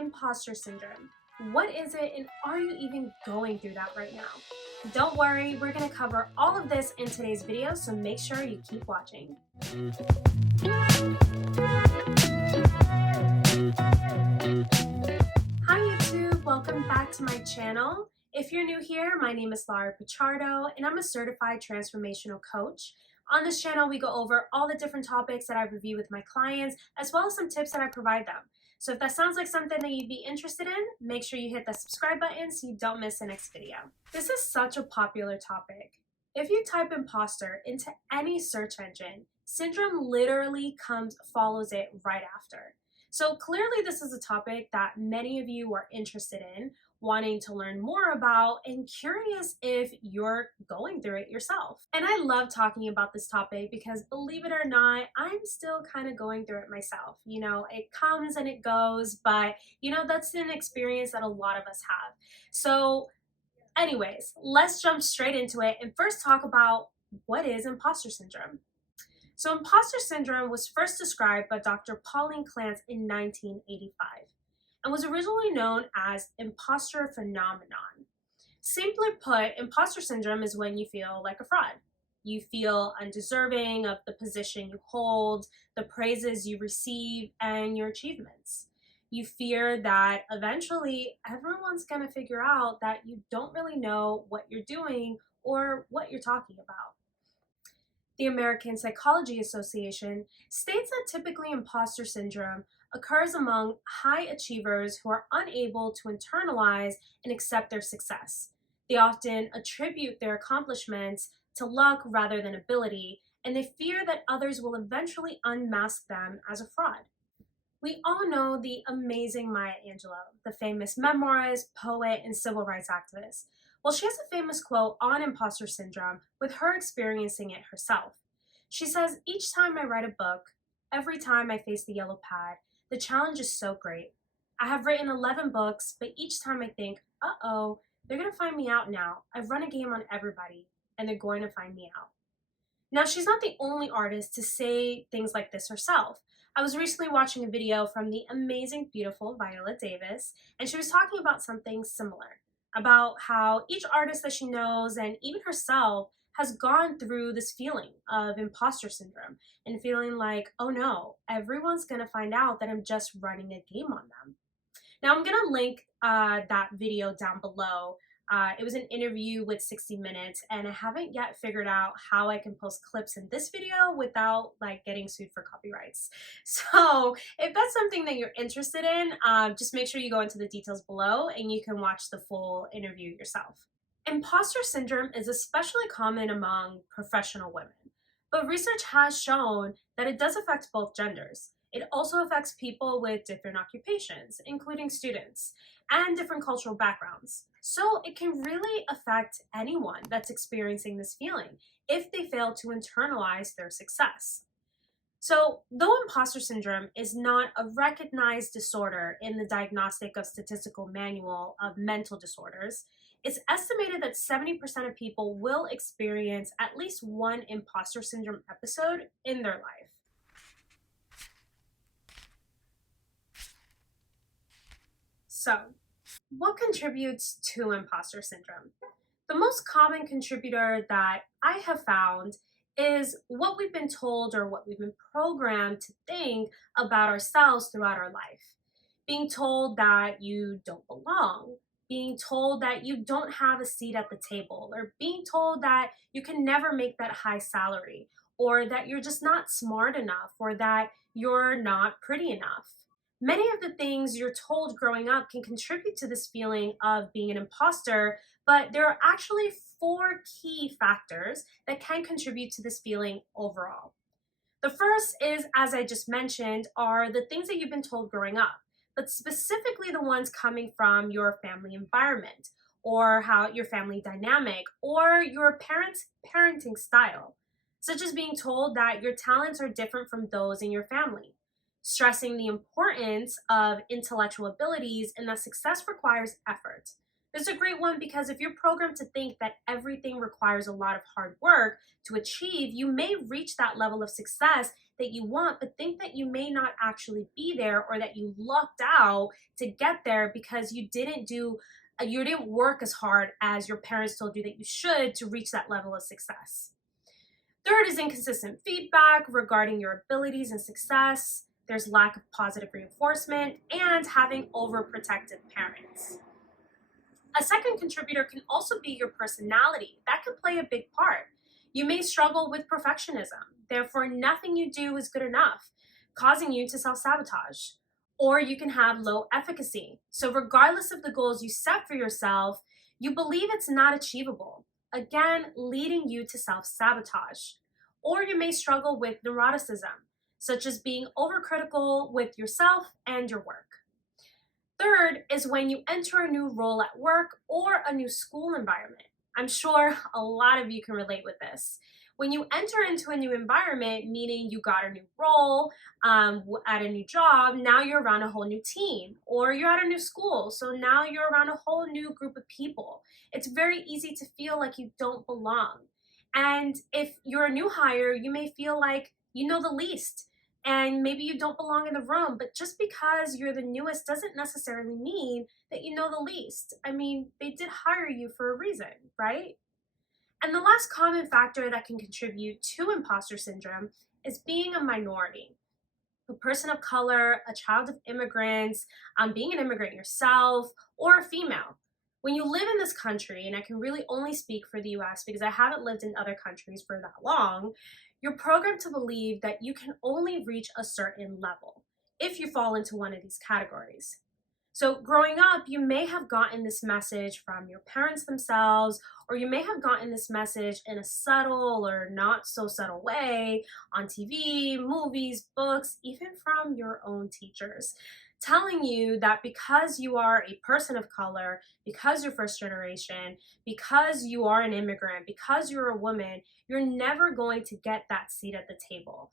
imposter syndrome. What is it, and are you even going through that right now? Don't worry, we're going to cover all of this in today's video, so make sure you keep watching. Hi YouTube, welcome back to my channel. If you're new here, my name is Pichardo, and I'm a certified transformational coach. On this channel, we go over all the different topics that I review with my clients, as well as some tips that I provide them. So if that sounds like something that you'd be interested in, make sure you hit the subscribe button so you don't miss the next video. This is such a popular topic. If you type imposter into any search engine, syndrome literally follows it right after. So clearly this is a topic that many of you are interested in, wanting to learn more about, and curious if you're going through it yourself. And I love talking about this topic because, believe it or not, I'm still kind of going through it myself. You know, it comes and it goes, but you know, that's an experience that a lot of us have. So anyways, let's jump straight into it and first talk about what is imposter syndrome. So imposter syndrome was first described by Dr. Pauline Clance in 1985. And was originally known as imposter phenomenon. Simply put, imposter syndrome is when you feel like a fraud. You feel undeserving of the position you hold, the praises you receive, and your achievements. You fear that eventually everyone's going to figure out that you don't really know what you're doing or what you're talking about. The American Psychology Association states that typically imposter syndrome occurs among high achievers who are unable to internalize and accept their success. They often attribute their accomplishments to luck rather than ability, and they fear that others will eventually unmask them as a fraud. We all know the amazing Maya Angelou, the famous memoirist, poet, and civil rights activist. Well, she has a famous quote on imposter syndrome with her experiencing it herself. She says, "Each time I write a book, every time I face the yellow pad, the challenge is so great. I have written 11 books, but each time I think, uh-oh, they're going to find me out now. I've run a game on everybody, and they're going to find me out." Now, she's not the only artist to say things like this herself. I was recently watching a video from the amazing, beautiful Viola Davis, and she was talking about something similar, about how each artist that she knows, and even herself, has gone through this feeling of imposter syndrome and feeling like, oh no, everyone's gonna find out that I'm just running a game on them. Now I'm gonna link that video down below. It was an interview with 60 Minutes, and I haven't yet figured out how I can post clips in this video without like getting sued for copyrights. So if that's something that you're interested in, just make sure you go into the details below and you can watch the full interview yourself. Imposter syndrome is especially common among professional women, but research has shown that it does affect both genders. It also affects people with different occupations, including students, and different cultural backgrounds. So it can really affect anyone that's experiencing this feeling if they fail to internalize their success. So though imposter syndrome is not a recognized disorder in the Diagnostic of Statistical Manual of Mental Disorders, it's estimated that 70% of people will experience at least one imposter syndrome episode in their life. So, what contributes to imposter syndrome? The most common contributor that I have found is what we've been told or what we've been programmed to think about ourselves throughout our life. Being told that you don't belong, being told that you don't have a seat at the table, or being told that you can never make that high salary, or that you're just not smart enough, or that you're not pretty enough. Many of the things you're told growing up can contribute to this feeling of being an imposter, but there are actually 4 key factors that can contribute to this feeling overall. The first is, as I just mentioned, are the things that you've been told growing up, but specifically the ones coming from your family environment, or how your family dynamic, or your parents' parenting style, such as being told that your talents are different from those in your family, stressing the importance of intellectual abilities and that success requires effort. This is a great one because if you're programmed to think that everything requires a lot of hard work to achieve, you may reach that level of success that you want, but think that you may not actually be there, or that you lucked out to get there because you didn't work as hard as your parents told you that you should to reach that level of success. Third is inconsistent feedback regarding your abilities and success. There's lack of positive reinforcement and having overprotective parents. A second contributor can also be your personality. That can play a big part. You may struggle with perfectionism. Therefore, nothing you do is good enough, causing you to self-sabotage. Or you can have low efficacy. So regardless of the goals you set for yourself, you believe it's not achievable, again, leading you to self-sabotage. Or you may struggle with neuroticism, such as being overcritical with yourself and your work. Third is when you enter a new role at work or a new school environment. I'm sure a lot of you can relate with this. When you enter into a new environment, meaning you got a new role at a new job, now you're around a whole new team, or you're at a new school, so now you're around a whole new group of people. It's very easy to feel like you don't belong. And if you're a new hire, you may feel like you know the least, and maybe you don't belong in the room, but just because you're the newest doesn't necessarily mean that you know the least. I mean, they did hire you for a reason, right? And the last common factor that can contribute to imposter syndrome is being a minority. A person of color, a child of immigrants, being an immigrant yourself, or a female. When you live in this country, and I can really only speak for the US because I haven't lived in other countries for that long, you're programmed to believe that you can only reach a certain level if you fall into one of these categories. So growing up, you may have gotten this message from your parents themselves, or you may have gotten this message in a subtle or not so subtle way on TV, movies, books, even from your own teachers, telling you that because you are a person of color, because you're first generation, because you are an immigrant, because you're a woman, you're never going to get that seat at the table,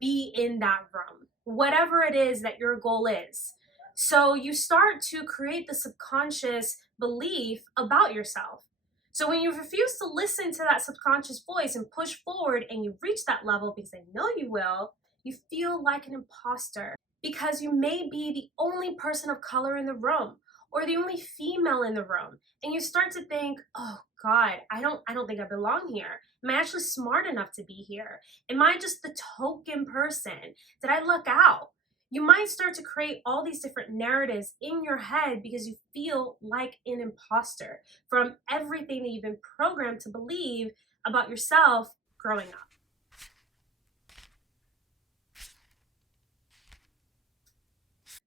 be in that room, whatever it is that your goal is. So you start to create the subconscious belief about yourself. So when you refuse to listen to that subconscious voice and push forward and you reach that level, because I know you will, you feel like an imposter because you may be the only person of color in the room or the only female in the room. And you start to think, oh God, I don't think I belong here. Am I actually smart enough to be here? Am I just the token person? Did I luck out? You might start to create all these different narratives in your head because you feel like an imposter from everything that you've been programmed to believe about yourself growing up.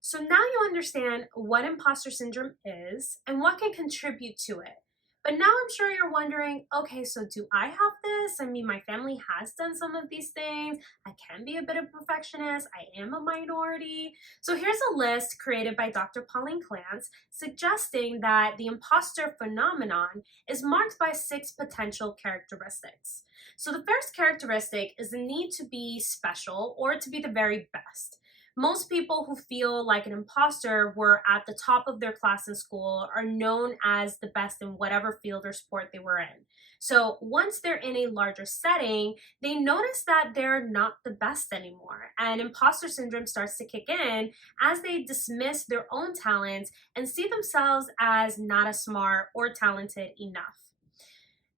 So now you understand what imposter syndrome is and what can contribute to it. But now I'm sure you're wondering, okay, so do I have this? I mean, my family has done some of these things. I can be a bit of a perfectionist. I am a minority. So here's a list created by Dr. Pauline Clance suggesting that the imposter phenomenon is marked by 6 potential characteristics. So the first characteristic is the need to be special or to be the very best. Most people who feel like an imposter were at the top of their class in school are known as the best in whatever field or sport they were in. So once they're in a larger setting, they notice that they're not the best anymore. And imposter syndrome starts to kick in as they dismiss their own talents and see themselves as not as smart or talented enough.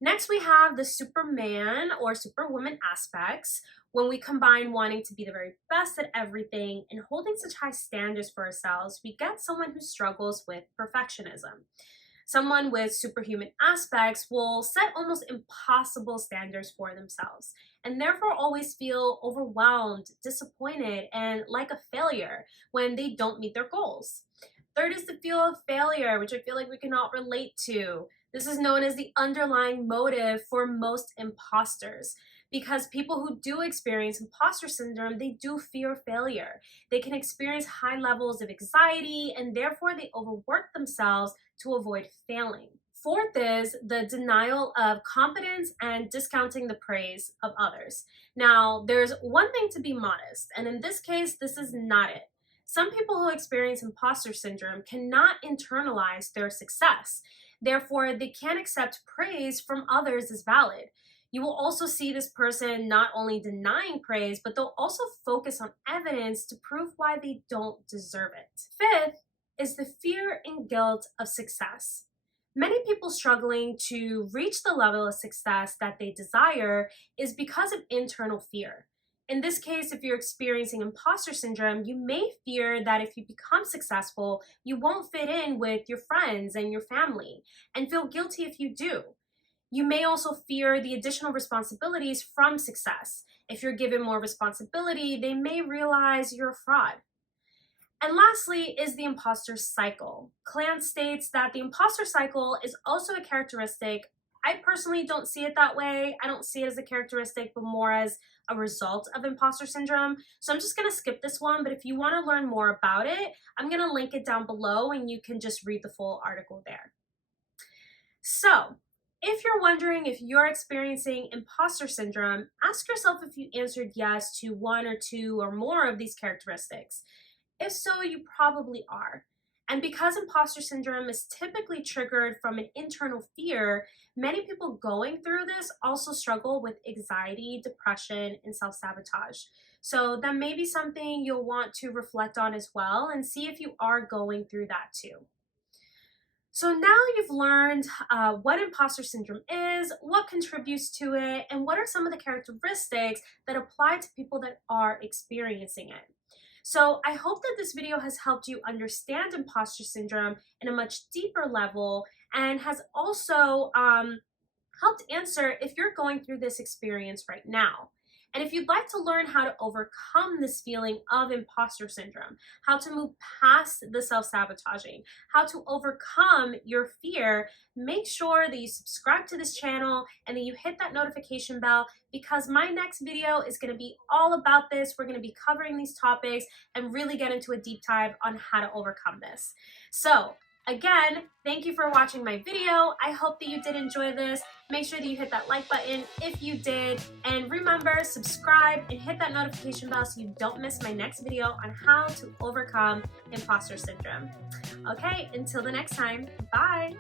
Next, we have the Superman or Superwoman aspects. When we combine wanting to be the very best at everything and holding such high standards for ourselves, we get someone who struggles with perfectionism. Someone with superhuman aspects will set almost impossible standards for themselves and therefore always feel overwhelmed, disappointed, and like a failure when they don't meet their goals. Third is the feel of failure, which I feel like we can all relate to. This is known as the underlying motive for most imposters. Because people who do experience imposter syndrome, they do fear failure. They can experience high levels of anxiety and therefore they overwork themselves to avoid failing. Fourth is the denial of competence and discounting the praise of others. Now, there's one thing to be modest, and in this case, this is not it. Some people who experience imposter syndrome cannot internalize their success. Therefore, they can't accept praise from others as valid. You will also see this person not only denying praise, but they'll also focus on evidence to prove why they don't deserve it. Fifth is the fear and guilt of success. Many people struggling to reach the level of success that they desire is because of internal fear. In this case, if you're experiencing imposter syndrome, you may fear that if you become successful, you won't fit in with your friends and your family, and feel guilty if you do. You may also fear the additional responsibilities from success. If you're given more responsibility, they may realize you're a fraud. And lastly is the imposter cycle. Clance states that the imposter cycle is also a characteristic. I personally don't see it that way. I don't see it as a characteristic, but more as a result of imposter syndrome. So I'm just going to skip this one, but if you want to learn more about it, I'm going to link it down below and you can just read the full article there. So, if you're wondering if you're experiencing imposter syndrome, ask yourself if you answered yes to one or two or more of these characteristics. If so, you probably are. And because imposter syndrome is typically triggered from an internal fear, many people going through this also struggle with anxiety, depression, and self-sabotage. So that may be something you'll want to reflect on as well and see if you are going through that too. So now you've learned what imposter syndrome is, what contributes to it, and what are some of the characteristics that apply to people that are experiencing it. So I hope that this video has helped you understand imposter syndrome in a much deeper level and has also helped answer if you're going through this experience right now. And if you'd like to learn how to overcome this feeling of imposter syndrome, how to move past the self-sabotaging, how to overcome your fear, make sure that you subscribe to this channel and that you hit that notification bell, because my next video is going to be all about this. We're going to be covering these topics and really get into a deep dive on how to overcome this. So again, thank you for watching my video. I hope that you did enjoy this. Make sure that you hit that like button if you did. And remember, subscribe and hit that notification bell so you don't miss my next video on how to overcome imposter syndrome. Okay, until the next time, bye.